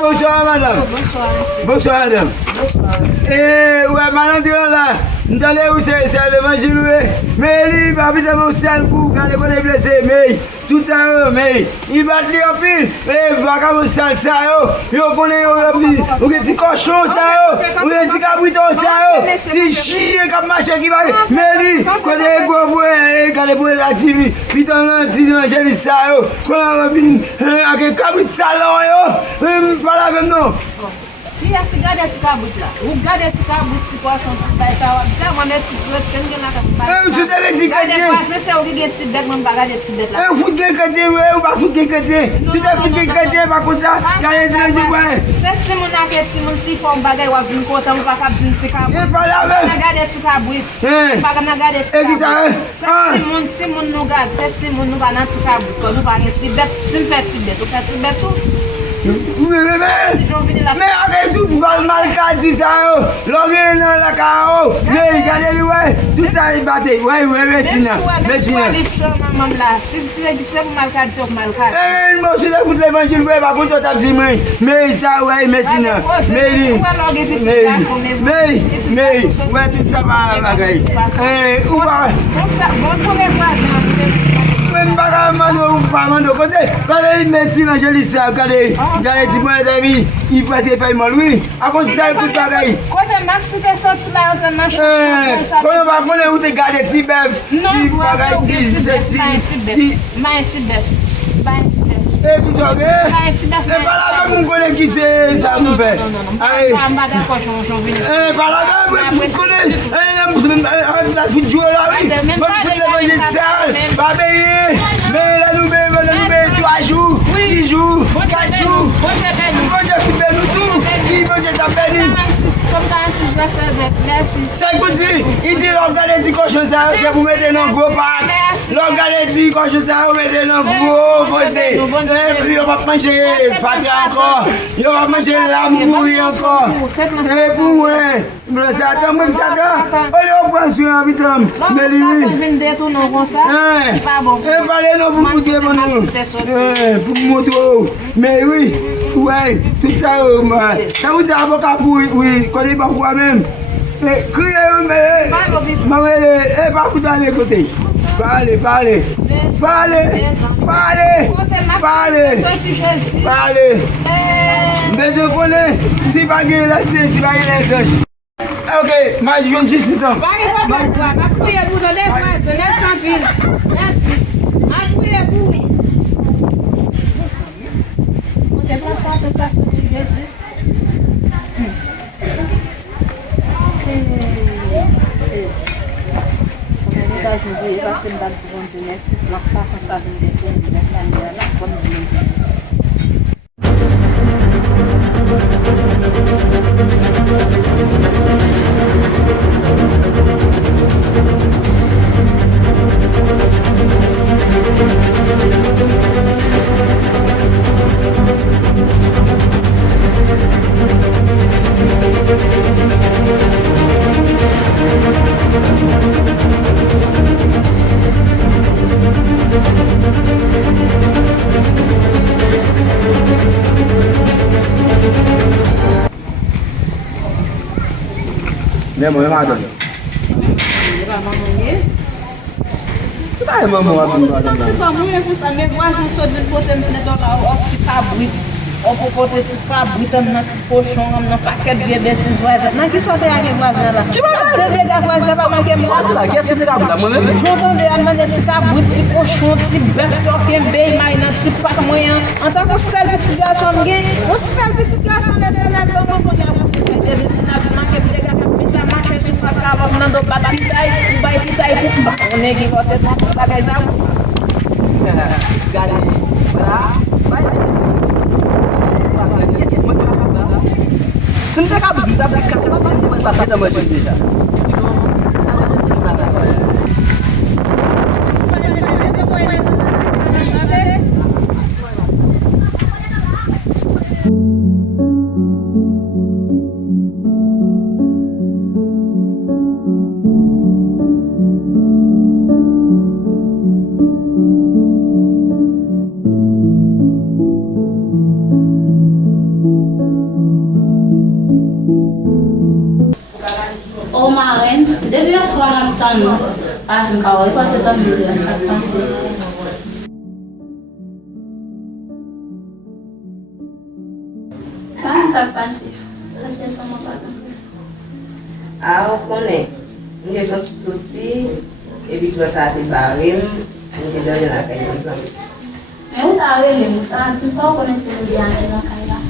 Bonsoir madame. Bonsoir madame. Ouais, madame là, nous allons où c'est l'évangile, mais il va vite mon sel pour quand les blessés, mais tout ça, mais il va te en pile, mais il va quand mon sel ça, il connaît on petit cochon ça, on petit cabriton ça, petit chien qui marche qui va, mais il quand les gros bois, quand les bois la TV, putain là, petit évangile ça, quand on vient avec cabrit salon, pas la même non. Dia se gade tikabut la. O gade tikabut se kwa kon ti bay sa wa. Sa wa met ti plot chen gen la ka. Je te dis que Gade pa se o ge ti bet man bagade ti bet la. Fout de côté, ouais, ou pas fout de côté. Si tu fout de côté, pas comme ça, il y a les gens qui ouais. Set si mon aket si mon si fon bagay wa vin ko tam pa kap din tikabut. Et pas la même. Na gade tikabut. Pa na gade tikabut. Si mon no gade, set si mon no ba na tikabut. Ko no pa ge ti bet, si fait ti bet, o fait ti bet tout. Mais avec tout mal qu'à dire ça, l'orgueil dans la carreau, mais regardez le ouais, tout ça est battu, ouais, merci là, merci là. Moi je vais foutre l'évangile, ouais, pas pour ça t'as dit mais ça ouais, merci là, mais ouais tout ça va bagaille. Où va? Il médecin Angélique, regardez, tu vois David, il passe faire mal, oui. À cause de ça, il coûte pareil. Quand Max est sorti là, on a changé. Quand on va connaître où tu gardes petit bœuf, petit bœuf. Et qui sont et par là même on connaît qui c'est ça nous fait. Allez. Par là même on connaît. La foot jouer là oui. Même foot ça. Pas payer. Mais là nous 3 jours, 6 jours, 4 jours. Bon Dieu fait nous tout. Si bon Dieu t'a béni. Ça il faut dire, il dit l'organe dit cochon ça, c'est vous mettez dans gros pack. L'organe dit cochon ça, vous mettez dans gros posé. Et puis on va manger fatigué encore. On va manger l'âme pourrie encore. Et pour moi, ça attend moi que ça attend. On prend sur un vitam. Mais lui. Et parlez non pour goûter pour nous. Pour moto. Mais oui, ouais, tout ça. Ça vous a avocat pour oui, connaît pas quoi même. Criez, mais maman, pas foutre à l'écouter. Parlez. Mais je connais, si pas que la c'est, si pas que les anges. Ok, ma jeune justice. Appuyer pour donner face, merci. Appuyer pour. On te prend ça, sur Jésus. Il va se battre pour une jeunesse, dans ça, il va s'amener là, comme Mais moi, madame. Tá, maman, madame. Se sua mãe é você, mesmo a gente só de poder me dar lá, o se cabri, o poder se cabri também na se pochão, na paquete de bebê esses voisins. Não que só tem aqui voisins lá. Tipo, tem que voisins para mais que Só lá, qu'est-ce que c'est cabri? Moi même. Junto de a mané se cabri, se pochão, se bebê, só que bem mais não se paca amanhã. Então com seul petit garçon ninguém, o seul petit garçon de la não pode avoir ce que c'est na que pega ça marche sur la cave, on a dos pas pitaille, on va pitaille pour on est qui va être bagage ça. Regardez, voilà. Se não se acaba de dar para cá, vai fazer uma coisa já. Tan nou, pa jen ka wè, pa te tan nou de sa panse. Sa panse, ase son mwen pa tan. A, ou konen, mwen gen janti soti, epi kwa ta te barem, mwen gen donye la kay yon zan. Men ou ta rele mwen, ta tim sa ou konen se mwen biyan e lan kay la.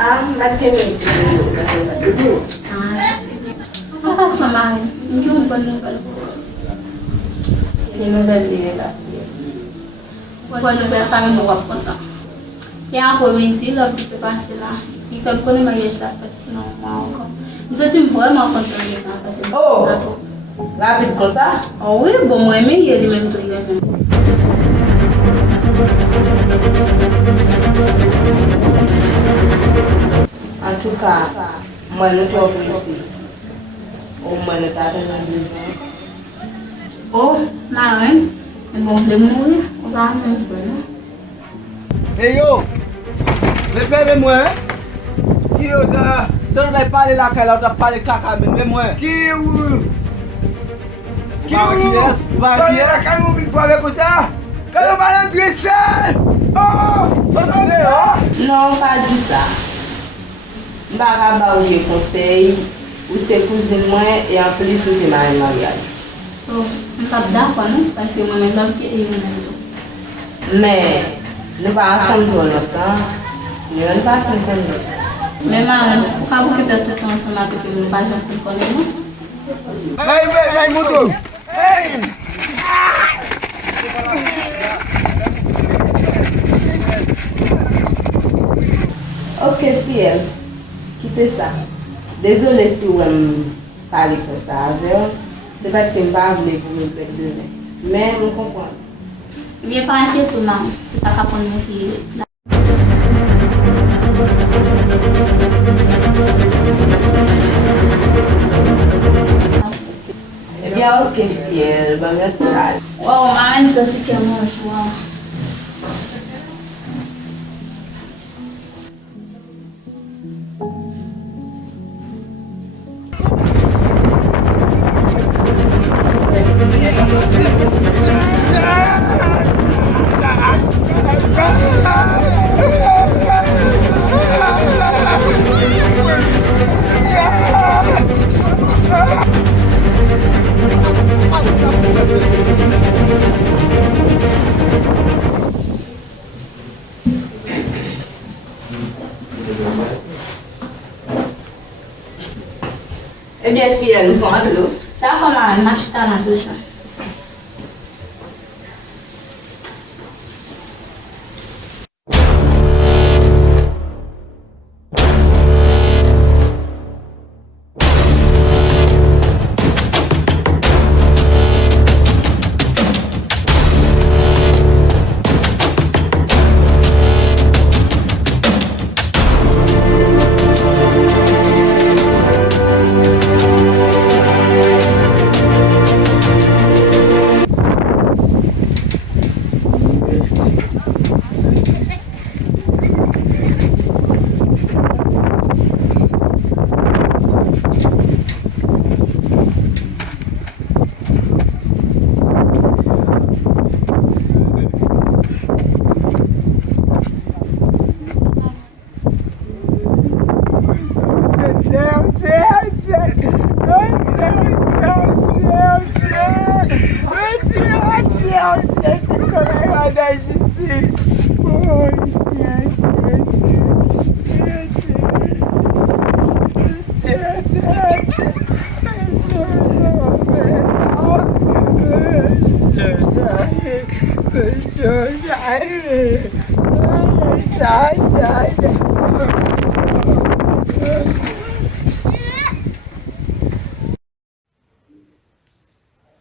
A, mat ke mwen iti yo, nan yon bat yo. An pa sa mwen, mwen ki mwen bon nouvel pou. Yon nouvel liye la. Bon nouvel sa mwen mwen wap kontan. Yon an pou mwen ti, lòv ki te pase la. Yon kon konen mwen yej la fet, nan mwen ankon. Mwen se ti mwen vwèman kontan de san, pase mwen Oh! sa pou. Rapide kon sa? Oh oui, bon mwen men yè li men tou yè men. En tout ka, mwen nou te ofresi. Ou mwen nou ta ten nan 2 an. Oh, nan ren, men bon vle moun, ou ba an men vwe nan. Hey yo! Repere mwen! Ki yo sa? Don nou pale la kay la, ou ta pale kaka men mwen. Ki ou? Ki Ba ou? ki es? Ba ki Soye la es? kay moun bin fwa vek ou sa? Kaya man an dresse! Oh! Sotine yo? Non, pa di sa. Mba ka ba ou ye konsey, ou se kouzin mwen, e an plis ou se mari maryaj. Oh, mwen tap da kwa nou, pase mwen men lòv ki e yon men tou. Men, nou pa ansan pou notan, nou pa fin kon nou. Men man, ou ka pou ki pet pet ansan la pepe mwen pa jan kon konen nou? Ay moutou! Hey! Ok, fiel, kite sa. Dezole si ou pale kon sa ave, se paske mba vle pou mwen pet de men. Men, mwen kompon. Mwen pa anket ou nan, se sa kapon mwen ki... Ebyen, ok, fiel, ba mwen tiral. Wow, mwen an soti ke mwen jwa. Ebyen, fiel, mwen fwa lo. Da kon an, mwen chita nan tou chan.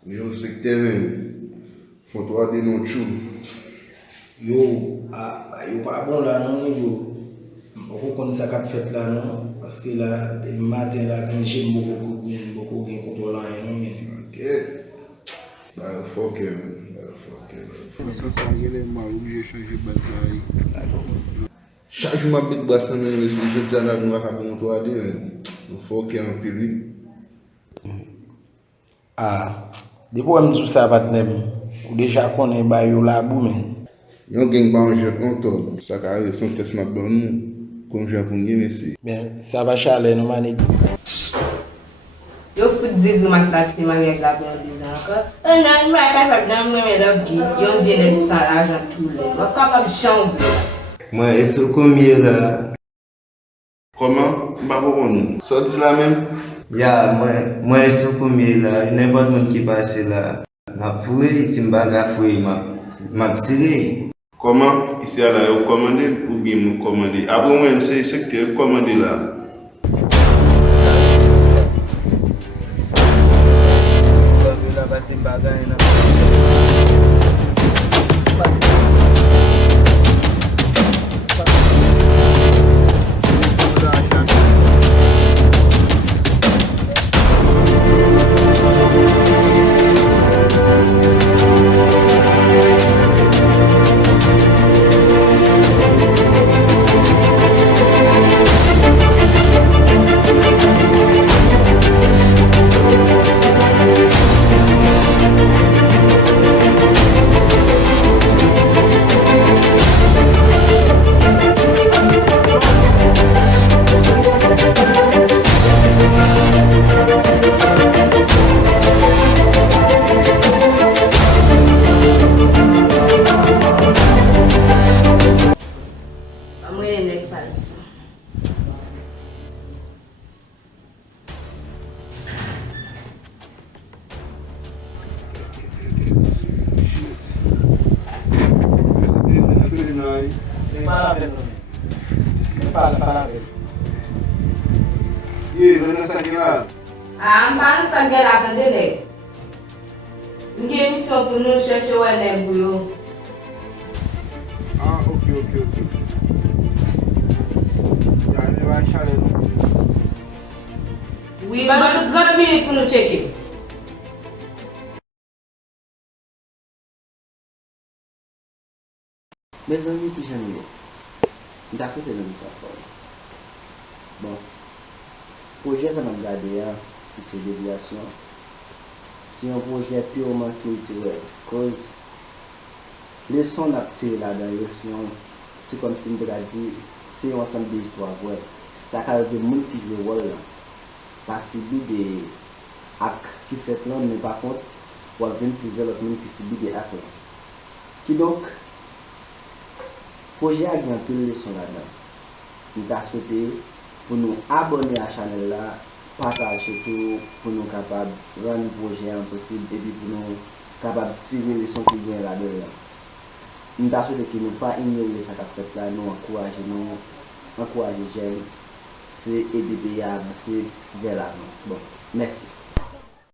Yo sekte men, foto a de nou chou. Yo pa bon la non yo. Mwen kon sa kat fet la non. Paske la, den maten la, gen jem boko gen kontrolan yon men. Ok. Ba yo foke men, ba yo foke. Sa sa gele ma oubje chanje bat la yi. Chajman bit basan men, we si jen jan la nou a ka foto a de men. Nou foke an pili. Ah, des problèmes sous ça va tenir. Ou déjà qu'on est ba yo la bou men. Yon gen pa an jet non to. Ça carré son test m'a bon nous. Comme j'ai pour gagner ici. Bien, ça va chaler nous manik. Yo fout dire que ma slapte mariage la bien bizarre encore. Un an pas capable d'en me la vie. Yon bien d'être sans l'argent tout le. Pas capable chambre. Moi, est-ce que combien là? Comment? Pas pour nous. Ça dit la même. Ya, moi, est-ce que combien là? N'importe monde qui passe là. Ma fouille, si m'baga fouille, ma tiré. Comment? Ici à la, vous commandez ou bien vous commandez? Après moi, c'est secteur commandé là. Ah, pas ça gars attendez. Une émission pour nous chercher où est boulot. Ah, ok. Ya, il va chaler nous. Oui, bah nous 30 minutes pour nous checker. Mes amis qui j'aime, d'accord, c'est même pas fort. Bon, projet ça m'a gardé, c'est déviation. C'est un projet purement culturel, cause les sons à tirer là-dedans, c'est comme si on dit, c'est un ensemble d'histoires, ouais. Ça a des gens qui jouent le rôle là, parce que des actes qui fait là, mais par contre, il y a plusieurs autres gens qui subissent des actes là. Qui donc, projet a grand pile leçon là-dedans. Nous avons souhaité pour nous abonner à la chaîne là, partager tout pour nous capables de rendre le projet impossible et puis pour nous capables de tirer les leçons qui viennent là-dedans. Nous avons souhaité que nous ne pas ignorer ce qu'a fait là, nous encourager les jeunes, c'est aider à avancer vers l'avant. Bon, merci.